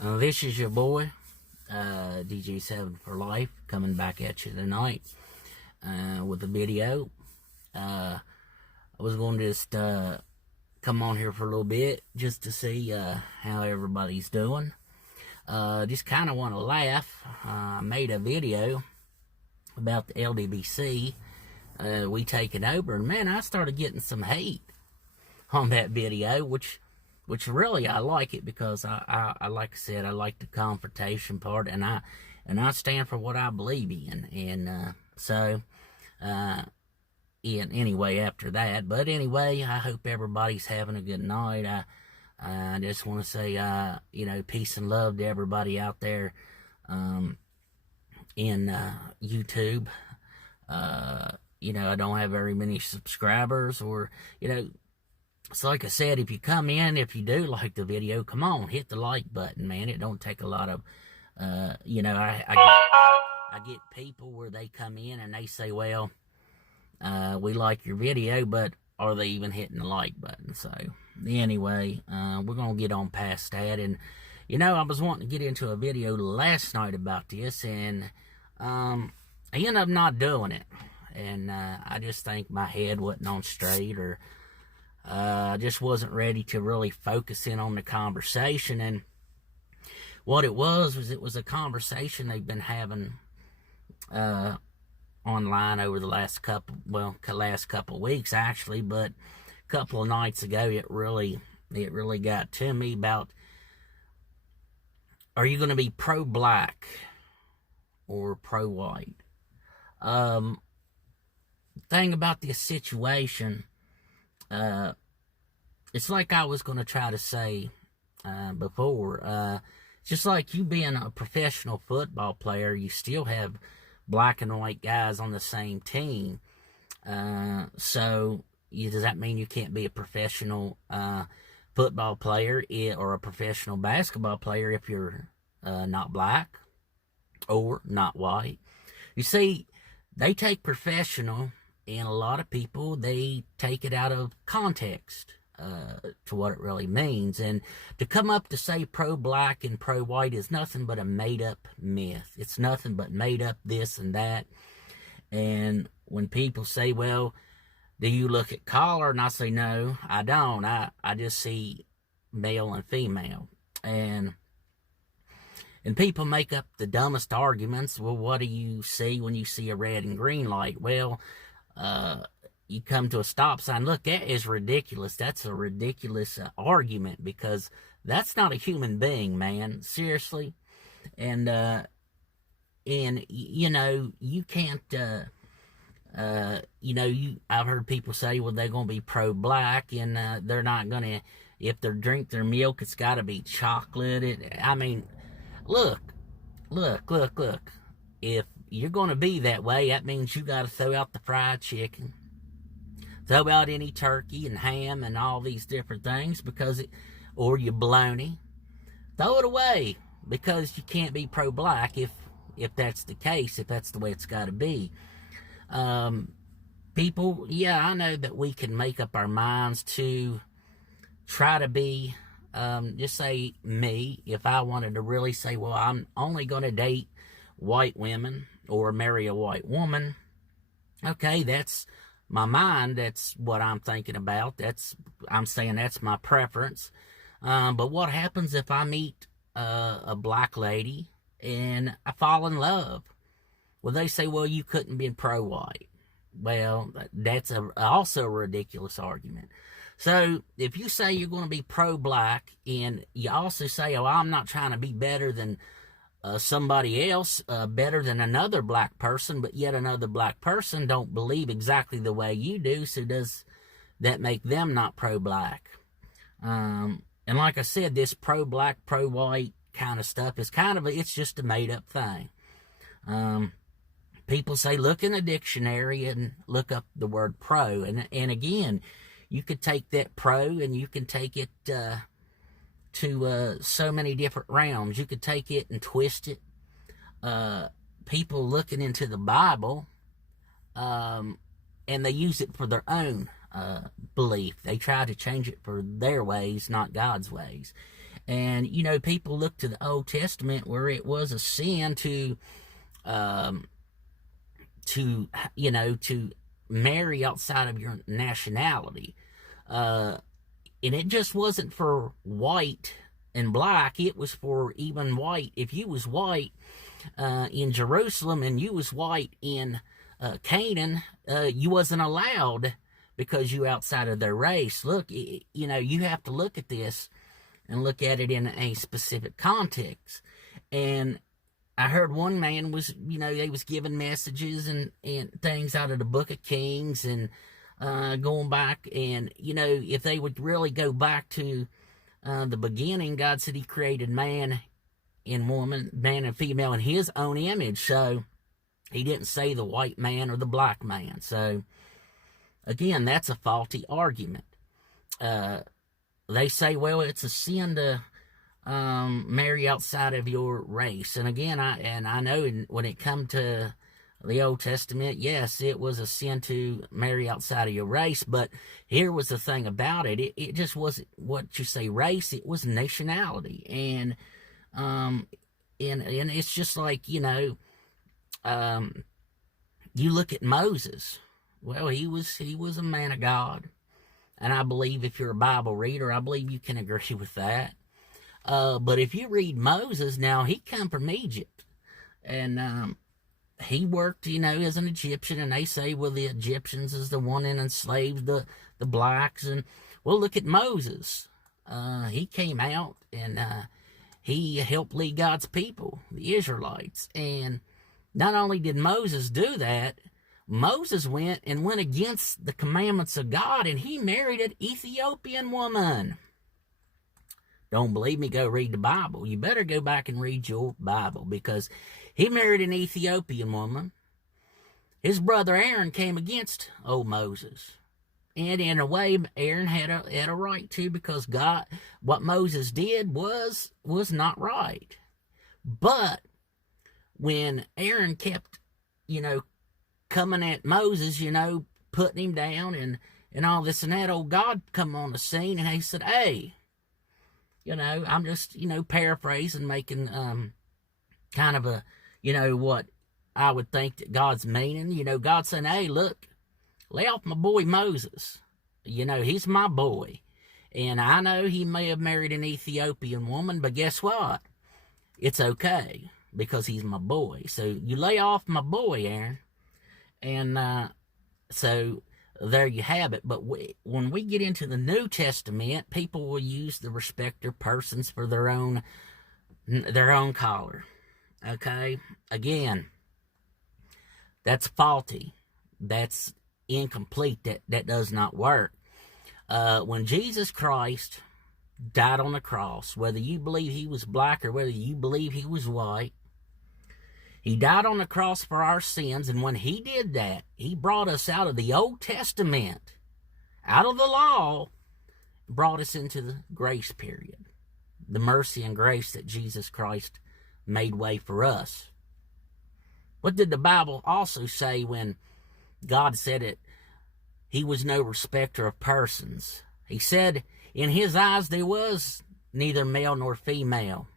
This is your boy, DJ7 for Life, coming back at you tonight with a video. I was going to just come on here for a little bit just to see how everybody's doing. Just kind of want to laugh. I made a video about the LDBC. We taking over, and man, I started getting some hate on that video, which really I like it because I like I said, I like the confrontation part, and I stand for what I believe in, and so anyway, after that, but anyway, I hope everybody's having a good night. I just want to say, peace and love to everybody out there in YouTube. I don't have very many subscribers, or so like I said, if you come in, if you do like the video, come on, hit the like button, man. It don't take a lot of, I get people where they come in and they say, well, we like your video, but are they even hitting the like button? So anyway, we're going to get on past that. And, I was wanting to get into a video last night about this, and I ended up not doing it. And I just think my head wasn't on straight, or I just wasn't ready to really focus in on the conversation. And what it was it was a conversation they've been having online over the last couple weeks, actually, but a couple of nights ago it really got to me about, are you going to be pro-black or pro-white? Thing about this situation, it's like I was going to try to say before, just like you being a professional football player, you still have black and white guys on the same team. So does that mean you can't be a professional football player or a professional basketball player if you're not black or not white? You see, they take professional, and a lot of people, they take it out of context to what it really means. And to come up to say pro-black and pro-white is nothing but a made-up myth. It's nothing but made up this and that. And when people say, well, do you look at color? And I say, no, I don't. I just see male and female. And people make up the dumbest arguments. Well, what do you see when you see a red and green light? Well, you come to a stop sign. Look, that is ridiculous. That's a ridiculous argument, because that's not a human being, man. Seriously. And you can't, I've heard people say, well, they're going to be pro-black, and they're not going to, if they drink their milk, it's got to be chocolate. Look. If you're going to be that way, that means you got to throw out the fried chicken, throw out any turkey and ham and all these different things, or your bologna. Throw it away, because you can't be pro-black if that's the case, if that's the way it's got to be. People, I know that we can make up our minds to try to be, just say me, if I wanted to really say, well, I'm only going to date white women or marry a white woman. Okay, that's my mind. That's what I'm thinking about. I'm saying that's my preference. But what happens if I meet a black lady and I fall in love? Well, they say, well, you couldn't be pro-white. Well, that's also a ridiculous argument. So if you say you're going to be pro-black, and you also say, oh, I'm not trying to be better than somebody else, better than another black person, but yet another black person don't believe exactly the way you do, so does that make them not pro-black? And like I said, this pro-black, pro-white kind of stuff is it's just a made-up thing. People say, look in the dictionary and look up the word pro, and again, you could take that pro and you can take it to so many different realms. You could take it and twist it. People looking into the Bible, and they use it for their own belief. They try to change it for their ways, not God's ways. And, people look to the Old Testament where it was a sin to marry outside of your nationality. And it just wasn't for white and black. It was for even white. If you was white in Jerusalem and you was white in Canaan, you wasn't allowed because you outside of their race. Look, you have to look at this and look at it in a specific context. And I heard one man was, they was giving messages and things out of the Book of Kings and going back. And, if they would really go back to the beginning, God said he created man and woman, man and female in his own image. So he didn't say the white man or the black man. So, again, that's a faulty argument. They say, well, it's a sin to marry outside of your race. And again, I know when it come to the Old Testament, yes, it was a sin to marry outside of your race. But here was the thing about it. It just wasn't what you say race. It was nationality. And it's just like, you look at Moses. Well, he was a man of God. And I believe if you're a Bible reader, I believe you can agree with that. But if you read Moses, now he come from Egypt. And he worked, as an Egyptian. And they say, well, the Egyptians is the one that enslaved the blacks. And, well, look at Moses. He came out and he helped lead God's people, the Israelites. And not only did Moses do that, Moses went against the commandments of God, and he married an Ethiopian woman. Don't believe me? Go read the Bible. You better go back and read your Bible, because he married an Ethiopian woman. His brother Aaron came against old Moses. And in a way, Aaron had a right to, because God, what Moses did was not right. But when Aaron kept, coming at Moses, putting him down and all this and that, old God come on the scene, and he said, hey, I'm just, paraphrasing, making kind of a, what I would think that God's meaning. God's saying, hey, look, lay off my boy Moses. He's my boy. And I know he may have married an Ethiopian woman, but guess what? It's okay, because he's my boy. So you lay off my boy, Aaron. And so there you have it. But when we get into the New Testament, people will use the respecter persons for their own collar. Okay? Again, that's faulty. That's incomplete. That does not work. When Jesus Christ died on the cross, whether you believe he was black or whether you believe he was white, he died on the cross for our sins, and when he did that, he brought us out of the Old Testament, out of the law, brought us into the grace period, the mercy and grace that Jesus Christ made way for us. What did the Bible also say when God said it? He was no respecter of persons. He said in his eyes there was neither male nor female.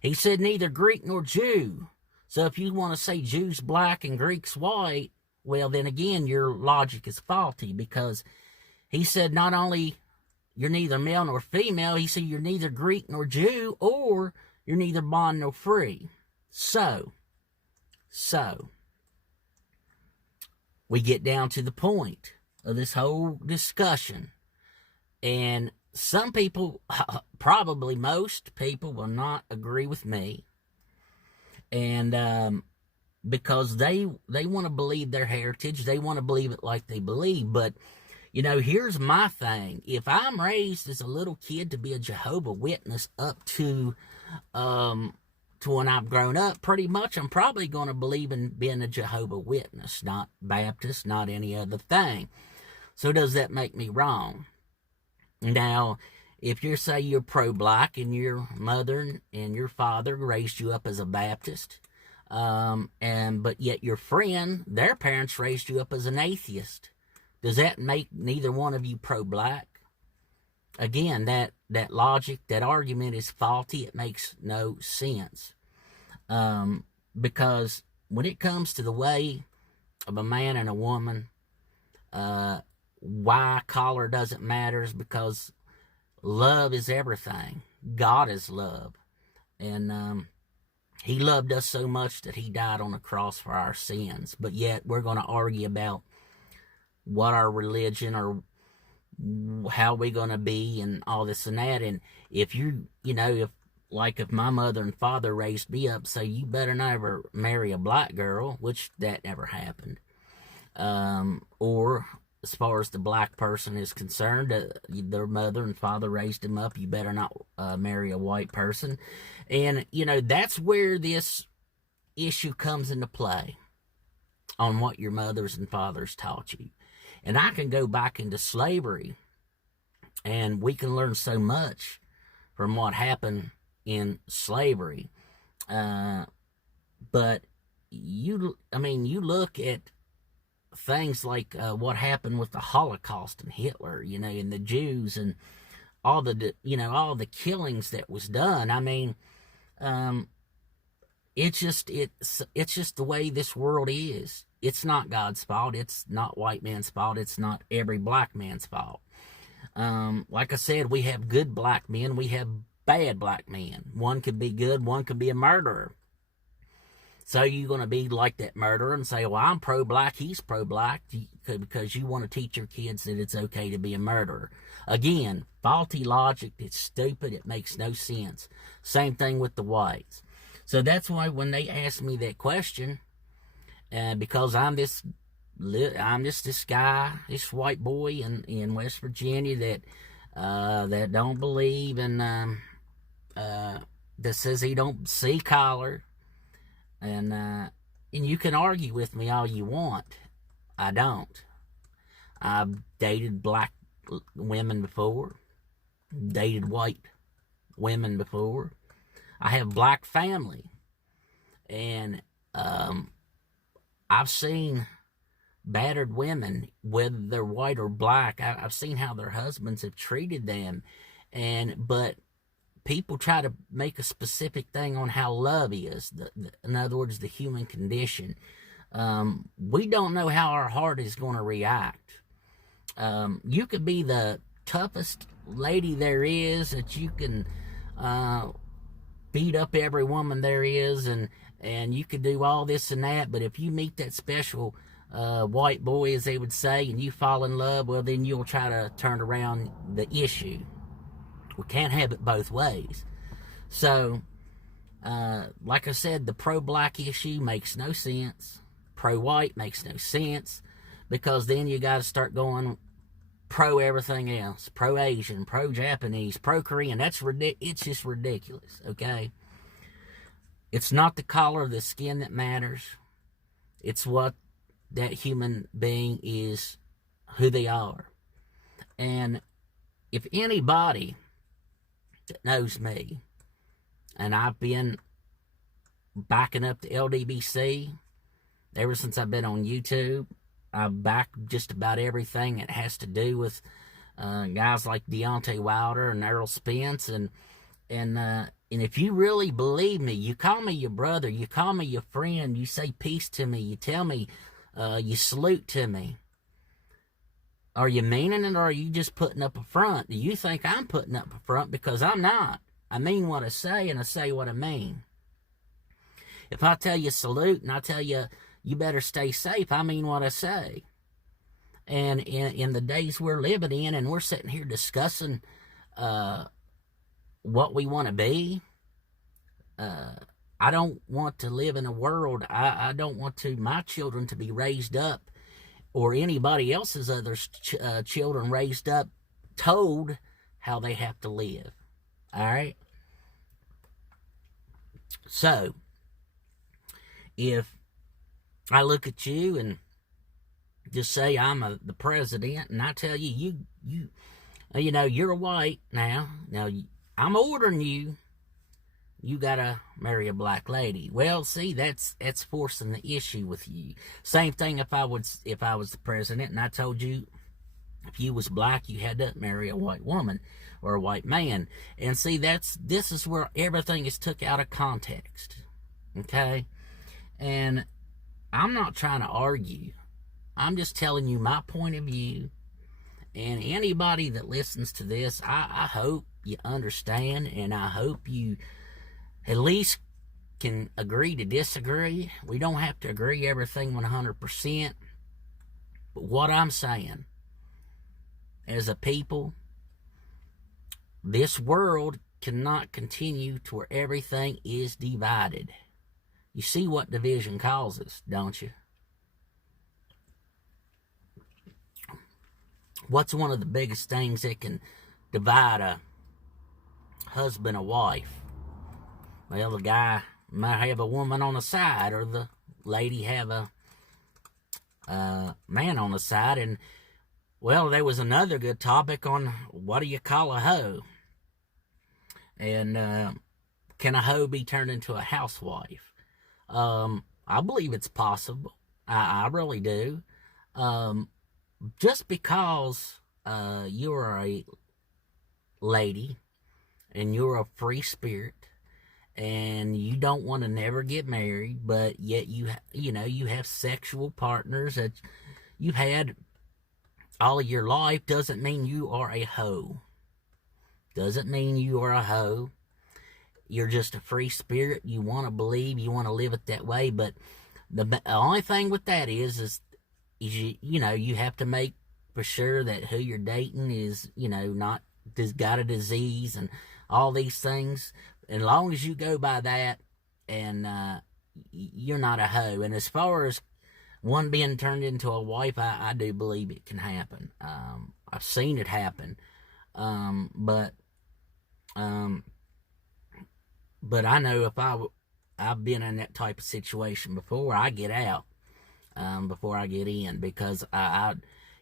He said neither Greek nor Jew. So if you want to say Jew's black and Greek's white, well, then again, your logic is faulty, because he said not only you're neither male nor female, he said you're neither Greek nor Jew, or you're neither bond nor free. So, we get down to the point of this whole discussion. And some people, probably most people, will not agree with me. And because they want to believe their heritage, they want to believe it like they believe. But, here's my thing. If I'm raised as a little kid to be a Jehovah Witness up to when I've grown up, pretty much I'm probably going to believe in being a Jehovah Witness, not Baptist, not any other thing. So does that make me wrong? Now, if you're pro-black and your mother and your father raised you up as a Baptist, but yet your friend, their parents raised you up as an atheist, does that make neither one of you pro-black? again, that logic, that argument is faulty. It makes no sense. Because when it comes to the way of a man and a woman, why color doesn't matter is because love is everything. God is love. And he loved us so much that he died on the cross for our sins. But yet we're going to argue about what our religion or how we're going to be and all this and that. And if if my mother and father raised me up, so you better never marry a black girl, which that never happened. Or as far as the black person is concerned, their mother and father raised them up, you better not marry a white person. And, that's where this issue comes into play, on what your mothers and fathers taught you. And I can go back into slavery, and we can learn so much from what happened in slavery. But you look at things like what happened with the Holocaust and Hitler, and the Jews, and all the killings that was done. I mean, it's just the way this world is. It's not God's fault. It's not white man's fault. It's not every black man's fault. Like I said, we have good black men. We have bad black men. One could be good. One could be a murderer. So you're going to be like that murderer and say, well, I'm pro-black, he's pro-black, because you want to teach your kids that it's okay to be a murderer. Again, faulty logic. It's stupid. It makes no sense. Same thing with the whites. So that's why when they ask me that question, because I'm just this guy, this white boy in West Virginia that don't believe in that says he don't see color, and you can argue with me all you want. I don't. I've dated black women before, dated white women before. I have black family, and I've seen battered women, whether they're white or black. I've seen how their husbands have treated them, but people try to make a specific thing on how love is. In other words, the human condition. We don't know how our heart is going to react. You could be the toughest lady there is, that you can beat up every woman there is, and you could do all this and that, but if you meet that special white boy, as they would say, and you fall in love, well, then you'll try to turn around the issue. We can't have it both ways. So, like I said, the pro-black issue makes no sense. Pro-white makes no sense, because then you got to start going pro-everything else. Pro-Asian, pro-Japanese, pro-Korean. It's just ridiculous, okay? It's not the color of the skin that matters. It's what that human being is, who they are. And if anybody that knows me, and I've been backing up the LDBC ever since I've been on YouTube. I've backed just about everything that has to do with guys like Deontay Wilder and Errol Spence, and if you really believe me, you call me your brother, you call me your friend, you say peace to me, you tell me, you salute to me. Are you meaning it, or are you just putting up a front? Do you think I'm putting up a front? Because I'm not. I mean what I say, and I say what I mean. If I tell you salute, and I tell you, you better stay safe, I mean what I say. And in the days we're living in, and we're sitting here discussing what we want to be, I don't want to live in a world, I don't want my children to be raised up, or anybody else's other children raised up, told how they have to live. All right? So, if I look at you and just say I'm the president, and I tell you, you're white now. Now, I'm ordering you gotta marry a black lady. Well, see, that's forcing the issue with you. Same thing if I was the president and I told you, If you was black, you had to marry a white woman or a white man. And see, this is where everything is took out of context. Okay? And I'm not trying to argue. I'm just telling you my point of view. And anybody that listens to this, I hope you understand, and I hope you at least can agree to disagree. We don't have to agree everything 100%. But what I'm saying, as a people, this world cannot continue to where everything is divided. You see what division causes, don't you? What's one of the biggest things that can divide a husband or wife? Well, the guy might have a woman on the side, or the lady have a man on the side. And, well, there was another good topic on what do you call a hoe? And can a hoe be turned into a housewife? I believe it's possible. I really do. Just because you're a lady and you're a free spirit and you don't want to never get married, but yet you have sexual partners that you've had all of your life, doesn't mean you are a hoe. Doesn't mean you are a hoe. You're just a free spirit. You want to believe, you want to live it that way. But the only thing with that is you have to make for sure that who you're dating is, not got a disease and all these things. As long as you go by that, and you're not a hoe. And as far as one being turned into a wife, I do believe it can happen. I've seen it happen. But I know if I've been in that type of situation before, I get out before I get in, because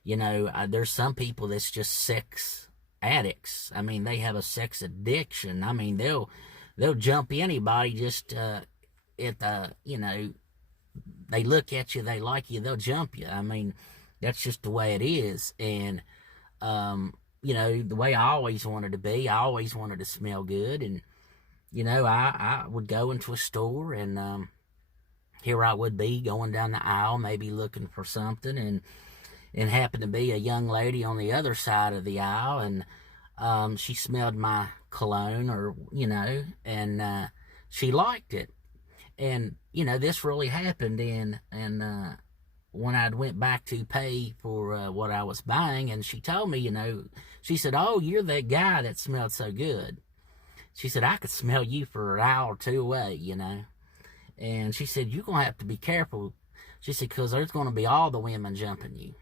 there's some people that's just sex addicts. I mean, they have a sex addiction. I mean, they'll jump anybody just at the, they look at you, they like you, they'll jump you. I mean, that's just the way it is. And the way I always wanted to be, I always wanted to smell good. And I would go into a store, and here I would be going down the aisle, maybe looking for something, and happened to be a young lady on the other side of the aisle, and she smelled my cologne, and she liked it. And this really happened. And when I went back to pay for what I was buying, and she told me, she said, "Oh, you're that guy that smelled so good." She said, "I could smell you for an hour or two away, And she said, "You're going to have to be careful." She said, "Because there's going to be all the women jumping you."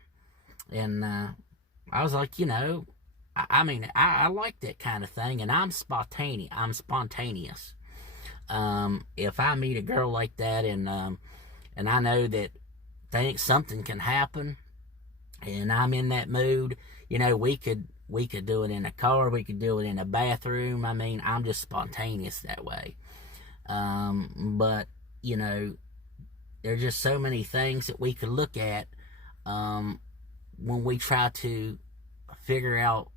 And I was like, I like that kind of thing, and I'm spontaneous. If I meet a girl like that, and I know that something can happen, and I'm in that mood, we could do it in a car, we could do it in a bathroom. I mean, I'm just spontaneous that way. But there's just so many things that we could look at when we try to figure out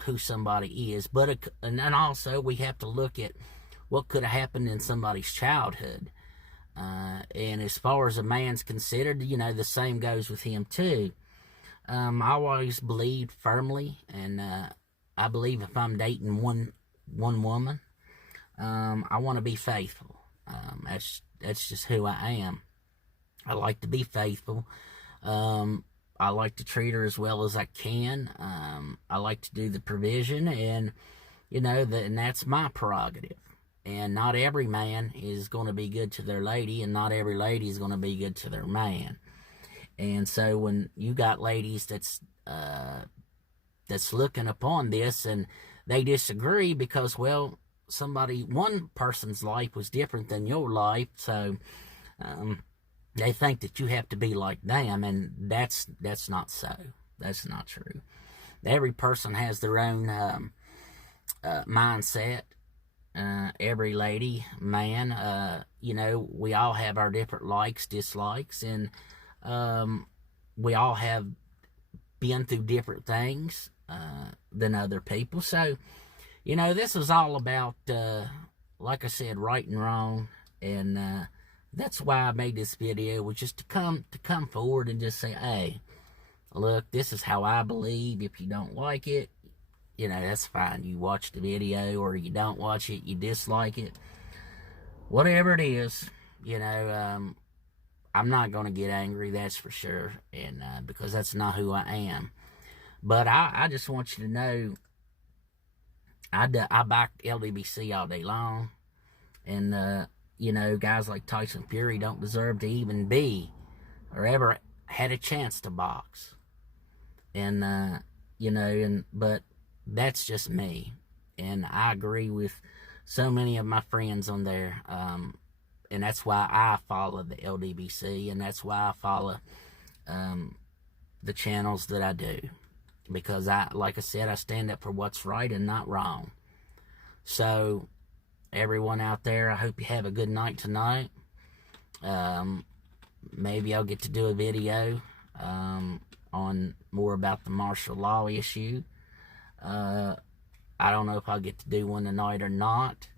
who somebody is. But and then also we have to look at what could have happened in somebody's childhood. And as far as a man's considered, the same goes with him too. I always believed firmly, and I believe if I'm dating one woman, I want to be faithful. That's just who I am. I like to be faithful. I like to treat her as well as I can. I like to do the provision, and and that's my prerogative. And not every man is going to be good to their lady, and not every lady is going to be good to their man. And so when you got ladies that's looking upon this, and they disagree because, well, one person's life was different than your life, so they think that you have to be like them, and that's not so. That's not true. Every person has their own mindset. Every lady, man, we all have our different likes, dislikes, and we all have been through different things than other people. So, you know, this is all about, like I said, right and wrong. And that's why I made this video, was just to come forward and just say, hey, look, this is how I believe. If you don't like it, you know, that's fine. You watch the video, or you don't watch it, you dislike it. Whatever it is, you know, I'm not going to get angry, that's for sure, and because that's not who I am. But I just want you to know, I back LDBC all day long, and, you know, guys like Tyson Fury don't deserve to even be, or ever had a chance to box. And, you know, but that's just me. And I agree with so many of my friends on there. And that's why I follow the LDBC, and that's why I follow the channels that I do. Because like I said, I stand up for what's right and not wrong. So, everyone out there, I hope you have a good night tonight. Maybe I'll get to do a video on more about the martial law issue. I don't know if I'll get to do one tonight or not.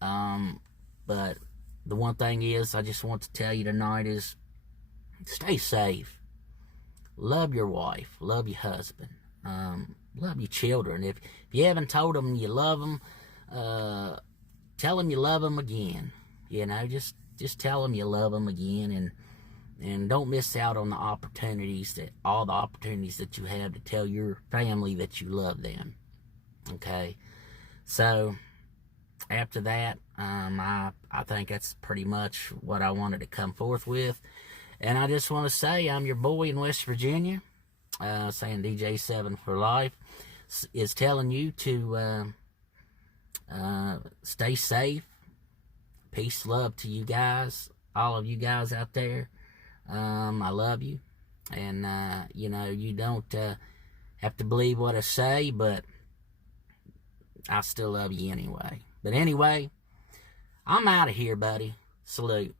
But the one thing is, I just want to tell you tonight is, stay safe. Love your wife. Love your husband. Love your children. If you haven't told them you love them, tell them you love them again. You know, just tell them you love them again, and don't miss out on all the opportunities that you have to tell your family that you love them. Okay, so after that, I think that's pretty much what I wanted to come forth with. And I just want to say, I'm your boy in West Virginia, saying DJ7 for life, is telling you to stay safe. Peace, love to you guys, all of you guys out there. I love you. And, you know, you don't have to believe what I say, but I still love you anyway. But anyway, I'm out of here, buddy. Salute.